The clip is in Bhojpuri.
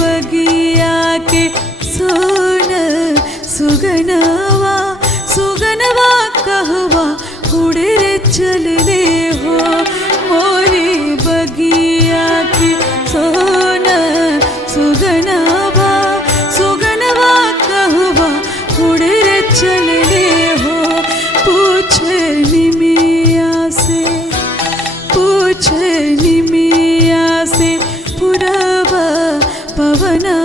बगिया के सोन सुगनवा सुगनवा कहवा उड़े रे चलले हो। मोरी बगिया के सोन सुगनवा सुगनवा कहवा उड़े रे चलले हो। पूछे निमिया से पूछे निमिया से पुरवा पवना